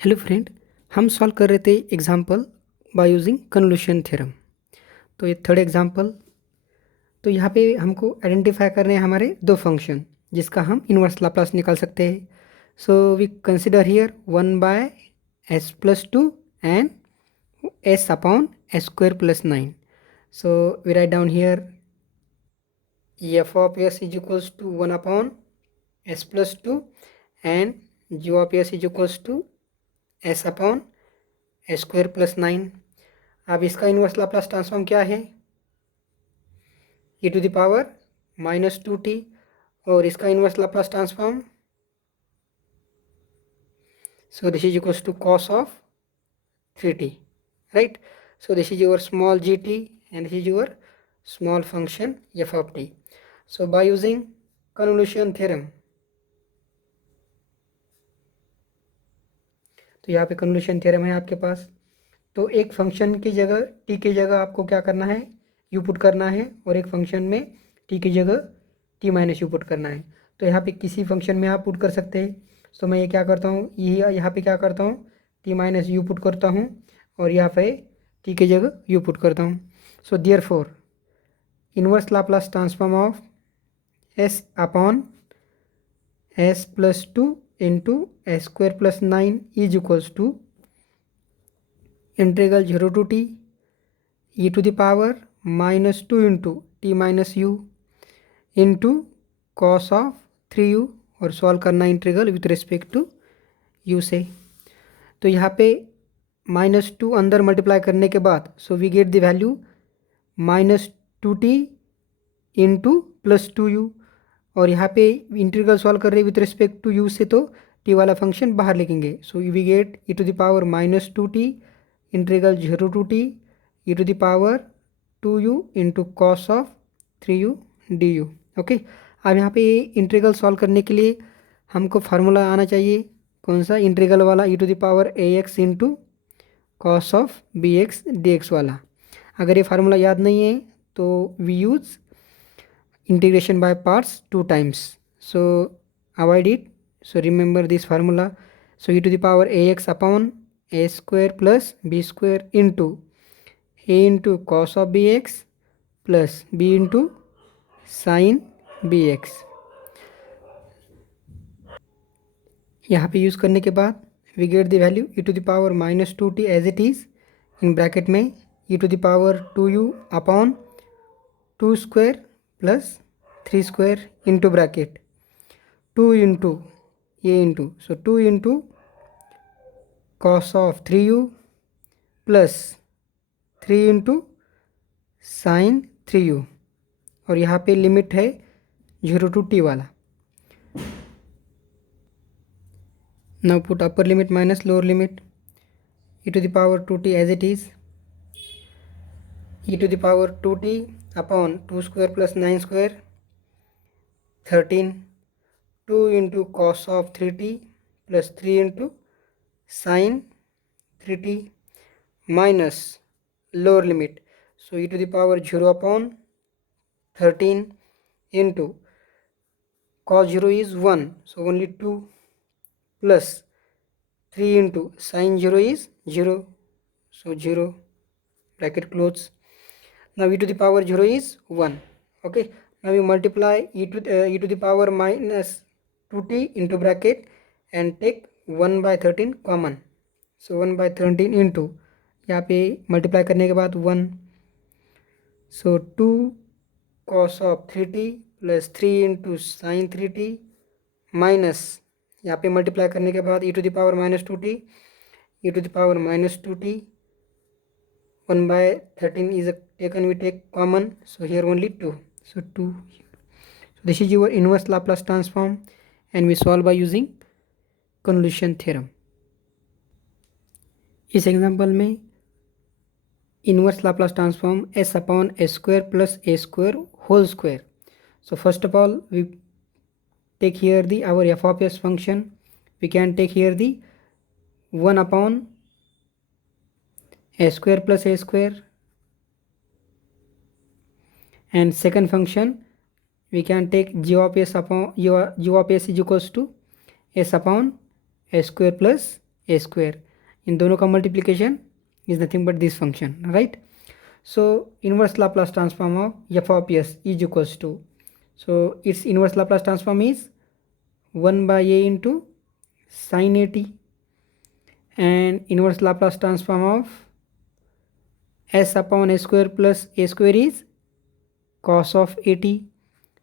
Hello friend, हम solve कर रहे थे example by using convolution theorem. तो ये थर्ड एग्जाम्पल। तो यहाँ पे हमको आइडेंटिफाई करने हैं हमारे दो फंक्शन जिसका हम इनवर्स लाप्लास निकाल सकते हैं। So we consider here 1/s+2 and s upon s² + 9। So we write down here f of s is equals to 1/s+2 and g of s is equals to s upon s² + 9। अब इसका inverse Laplace transform क्या है? e⁻−2t। और इसका inverse Laplace transform, so this is equals to cos of 3t, right? So this is your small gt and this is your small function f of t. So by using convolution theorem, तो यहाँ पे convolution theorem है आपके पास। तो एक function की जगह t की जगह आपको क्या करना है, u पुट करना है, और एक फंक्शन में t की जगह t-u पुट करना है। तो यहाँ पे किसी फंक्शन में आप पुट कर सकते हैं। तो मैं ये क्या करता हूँ, ये यहाँ पे क्या करता हूँ, t-u पुट करता हूँ और यहाँ पे t की जगह u पुट करता हूँ। So therefore inverse Laplace transform of s upon s+2 into s² + 9 is equals to integral 0 to t e⁻−2 into t-u into cos of 3u, और सॉल्व करना integral with respect to u से। तो यहाँ पे -2 अंदर multiply करने के बाद so we get the value -2t into +2u, और यहाँ पे इंटीग्रल सॉल्व कर रहे विथ रिस्पेक्ट टू u से, तो t वाला फंक्शन बाहर लिखेंगे। So we get e⁻−2t integral 0 to t e⁻2u into cos of 3u du। Okay, अब यहाँ पे इंटीग्रल सॉल्व करने के लिए हमको फार्मूला आना चाहिए। कौन सा? इंटीग्रल वाला, e⁻ax into cos of bx dx वाला। अगर ये फार्मूला याद नहीं है तो we use integration by parts 2 times, so avoid it. So remember this formula. So e⁻ax upon a² + b² into a into cos of bx plus b into sin bx। यहाँ पे use करने के बाद we get the value e⁻−2t as it is in bracket में e⁻2u upon 2² plus 3² into bracket 2 into a into, so 2 into cos of 3u plus 3 into sin 3u, और यहाँ पे limit है 0 to t वाला। now put upper limit minus lower limit e⁻2t as it is e⁻2t upon 2² plus 9² 13 2 into cos of 3t plus 3 into sin 3t minus lower limit, so e⁻0 upon 13 into cos 0 is 1, so only 2 plus 3 into sin 0 is 0, so 0 bracket close. Now e⁻0 is 1. Okay, now we multiply e⁻−2t into bracket and take 1/13 common, so 1/13 into यहाँ पे multiply करने के बाद 1, सो 2 cos of 3t plus 3 into sine 3t minus यहाँ पे multiply करने के बाद e⁻−2t 1/13 is taken, we take common, so here only 2, so 2 here. So this is your inverse Laplace transform and we solve by using convolution theorem. इस example में inverse Laplace transform s upon s² plus a² whole square. So first of all we take here the our f of s function. We can take here the 1 upon a² plus a², and second function we can take g of s upon g of s is equals to s upon a² plus A square, इन दोनों का multiplication is nothing but this function, right. So inverse Laplace transform of f of s is equals to, so its inverse Laplace transform is 1 by a into sin at, and inverse Laplace transform of s upon a square plus a square is cos of at.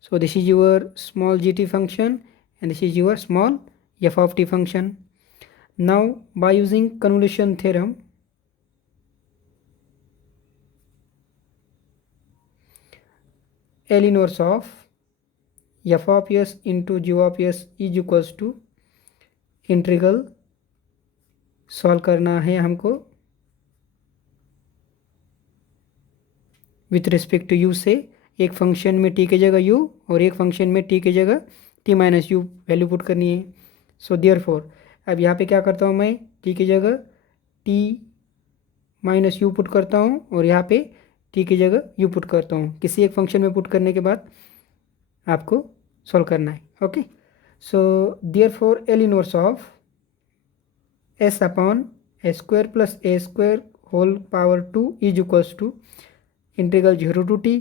So this is your small gt function and this is your small f of t function. Now by using convolution theorem, L inverse of f of s into g of s is equals to integral solve करना है हमको with respect to you से. एक function में T की जगह you और एक फंक्शन में टी की जगह T minus you value put करनी है. सो देयरफॉर अब यहाँ पे क्या करता हूँ मैं, टी की जगह टी माइनस यू पुट करता हूँ और यहाँ पे टी की जगह यू पुट करता हूँ. किसी एक फंक्शन में पुट करने के बाद आपको सॉल्व करना है. Okay, so therefore L inverse of s upon a square plus a square whole power 2 is equals to integral 0 to t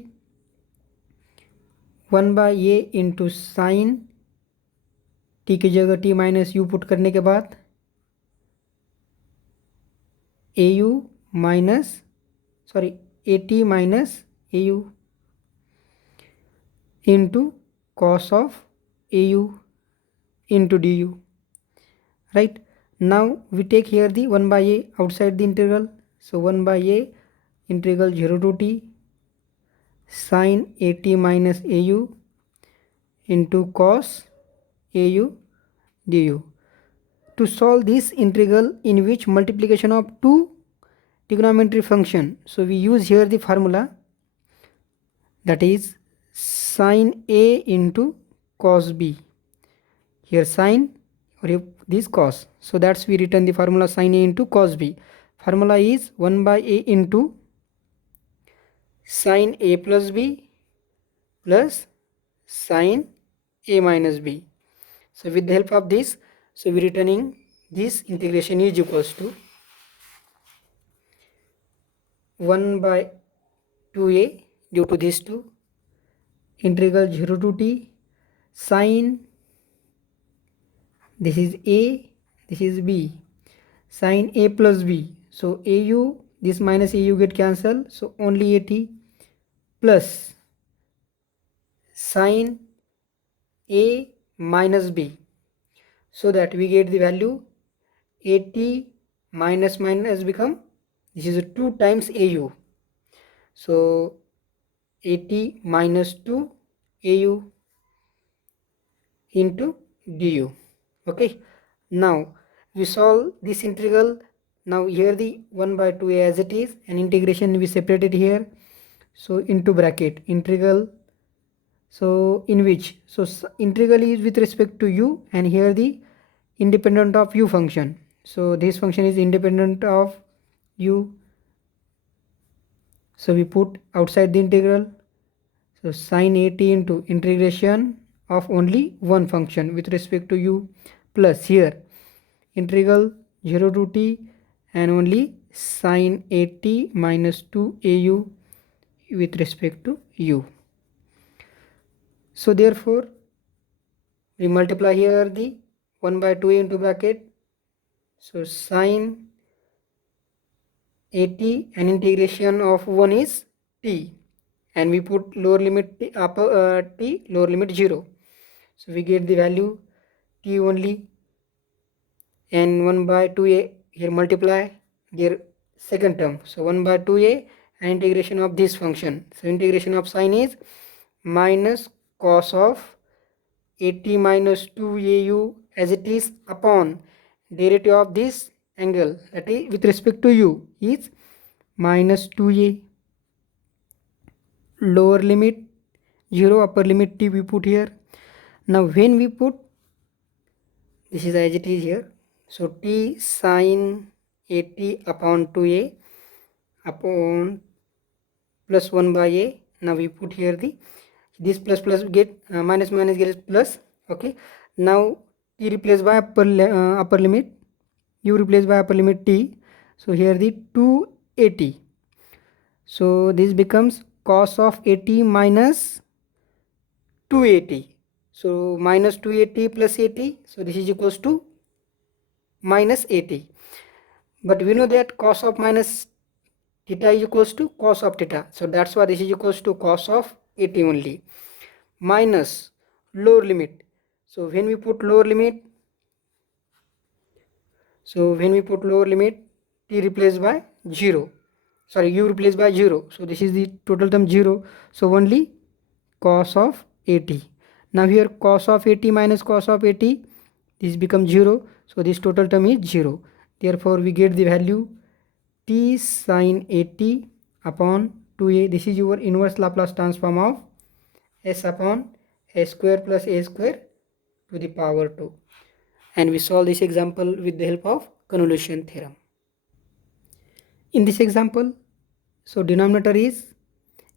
1 by a into sin t की जगह t माइनस यू पुट करने के बाद A U minus sorry A T minus A U into cos of A U into D U, right. Now we take here the 1 by a outside the integral, so 1 by a integral 0 to t sin a t minus a u into cos a u du. To solve this integral in which multiplication of two trigonometry function, so we use here the formula that is sin a into cos b, here sin or this cos, so that's we written the formula sin a into cos b. Formula is 1 by a into sin a plus b plus sin a minus b. So with the help of this, so we returning this integration is equals to 1 by 2a due to these two integral 0 to t sin, this is a, this is b, sin a plus b, so au, this minus au get cancel, so only at plus sin a minus b, so that we get the value at minus minus become, this is 2 times au, so at minus 2 au into du. Okay, now we solve this integral. Now here the 1 by 2a as it is, and integration we separated here, so into bracket integral, so in which, so integral is with respect to u and here the independent of u function, so this function is independent of u, so we put outside the integral, so sin at into integration of only one function with respect to u plus here integral 0 to t and only sin at minus 2 au with respect to u. So therefore we multiply here the 1 by 2a into bracket, so sin at and integration of 1 is t and we put lower limit t, upper t, lower limit 0, so we get the value t only, and 1 by 2a here multiply their second term, so 1 by 2a and integration of this function, so integration of sin is minus cos of at minus 2au as it is upon derivative of this angle, that is with respect to u is minus 2a, lower limit 0, upper limit t we put here. Now when we put, this is as it is here, so t sin at upon 2a upon plus 1 by a, now we put here the this plus plus get minus minus gets plus. Okay, now t replaced by upper limit u replaced by upper limit t. So here the 2at. So this becomes cos of at minus 2at. So minus 2at plus at. So this is equals to minus 80. But we know that cos of minus theta is equals to cos of theta. So that's why this is equals to cos of 80 only. Minus lower limit. So when we put lower limit, t replaced by 0. Sorry, u replaced by 0. So this is the total term 0. So only cos of 80. Now here cos of 80 minus cos of 80, this becomes 0. So this total term is 0. Therefore we get the value t sin 80 upon 2a. This is your inverse Laplace transform of s upon a square plus a square to the power 2. And we solve this example with the help of convolution theorem. In this example, so denominator is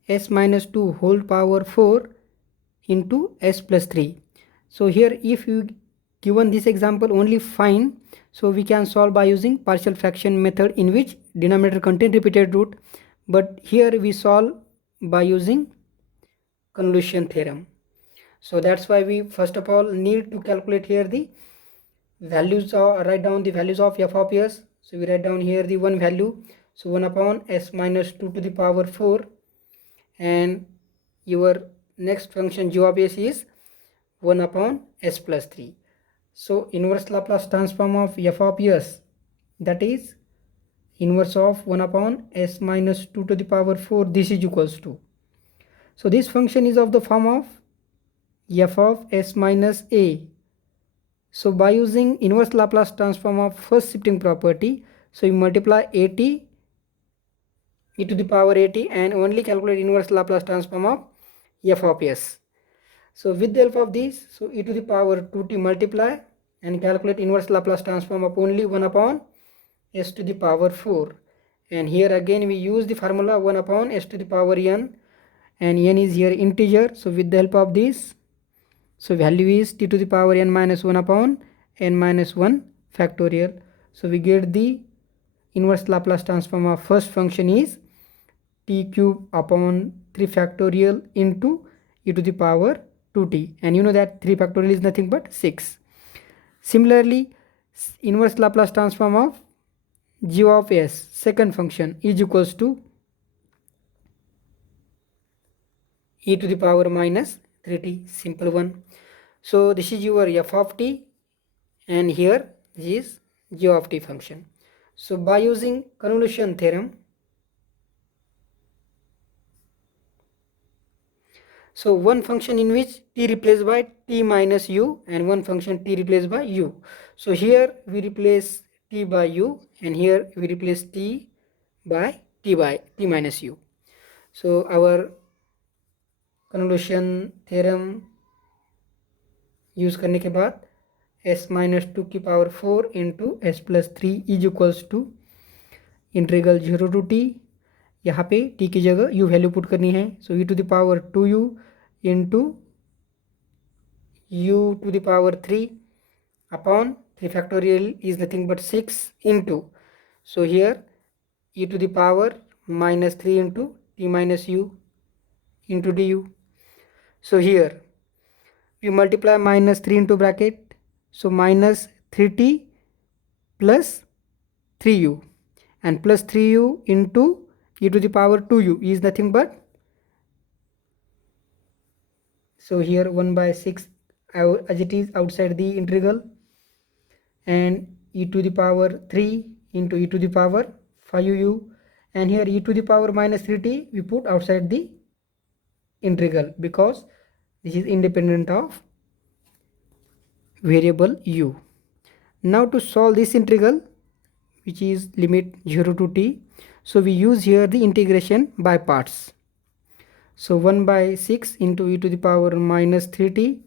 s minus 2 whole power 4 into s plus 3. So here if you given this example only find, so we can solve by using partial fraction method in which denominator contain repeated root, but here we solve by using convolution theorem. So that's why we first of all need to calculate here the values, or write down the values of f of s. So we write down here the one value, so 1 upon s minus 2 to the power 4, and your next function g of s is 1 upon s plus 3. So inverse Laplace transform of f of s, that is inverse of 1 upon s minus 2 to the power 4, this is equals to. So this function is of the form of f of s minus a. So by using inverse Laplace transform of first shifting property, so you multiply 80 e to the power 80 and only calculate inverse Laplace transform of f of s. So with the help of this, so e to the power 2t multiply and calculate inverse Laplace transform of only 1 upon s to the power 4. And here again we use the formula 1 upon s to the power n, and n is here integer. So with the help of this, so value is t to the power n minus 1 upon n minus 1 factorial. So we get the inverse Laplace transform of first function is t cube upon 3 factorial into e to the power 2t, and you know that 3 factorial is nothing but 6. Similarly, inverse Laplace transform of g of s second function is equals to e to the power minus 3t, simple one. So this is your f of t, and here this is g of t function. So by using convolution theorem, so one function in which t replaced by t minus u, and one function t replaced by u. So here we replace t by u, and here we replace t by t minus u. So our convolution theorem use करने के बाद s minus 2 की power 4 into s plus 3 is equals to integral 0 to t, यहाँ पे t की जगह u value put करनी है. So e to the power 2u into u to the power 3 upon 3 factorial is nothing but 6 into, so here e to the power minus 3 into t minus u into du. So here we multiply minus 3 into bracket, so minus 3t plus 3u, and plus 3u into e to the power 2u is nothing but, so here 1 by 6 as it is outside the integral, and e to the power 3 into e to the power 5u, and here e to the power minus 3t we put outside the integral because this is independent of variable u. Now to solve this integral, which is limit 0 to t, so we use here the integration by parts. So 1 by 6 into e to the power minus 3t,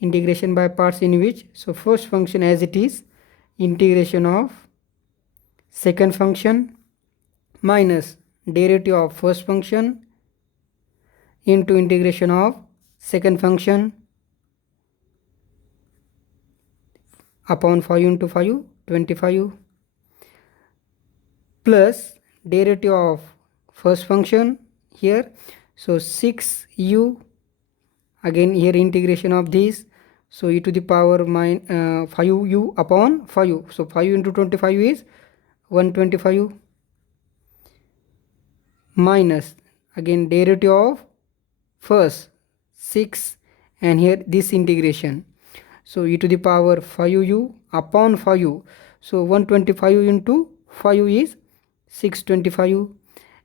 integration by parts in which, so first function as it is, integration of second function minus derivative of first function into integration of second function upon 5 into 5, 25. plus derivative of first function here, so 6u, again here integration of this, so e to the power 5u upon 5u, so 5 into 25 is 125 minus again derivative of first 6 and here this integration, so e to the power 5u upon 5u, so 125 into 5 is 625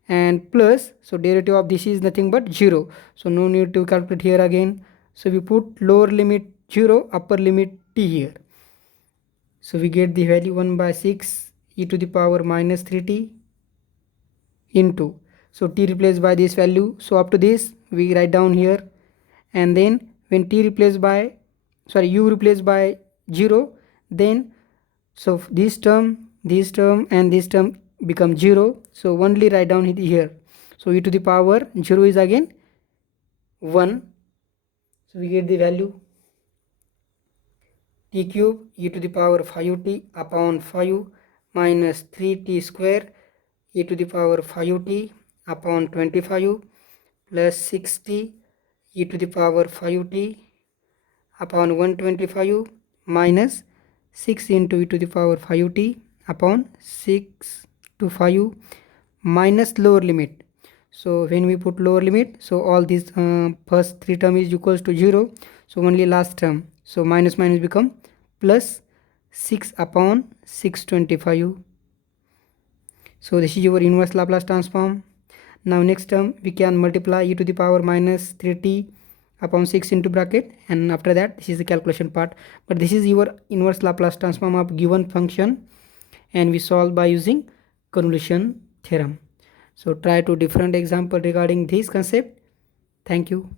and plus, so derivative of this is nothing but 0, so no need to calculate here again, so we put lower limit 0, upper limit t here, so we get the value 1 by 6 e to the power minus 3t into, so t replaced by this value, so up to this we write down here, and then when t replaced by u replaced by 0, then so this term and this term become 0, so only write down it here, so e to the power 0 is again 1, so we get the value t cube e to the power 5t upon 5 minus 3t square e to the power 5t upon 25 plus 6t e to the power 5t upon 125 minus 6 into e to the power 5t upon 6 to 5 minus lower limit. So when we put lower limit, so all these first three term is equals to 0, so only last term, so minus minus become plus 6 upon 625. So this is your inverse Laplace transform. Now next term we can multiply e to the power minus 3t upon 6 into bracket, and after that this is the calculation part, but this is your inverse Laplace transform of given function, and we solve by using convolution theorem. So try to different example regarding this concept. Thank you.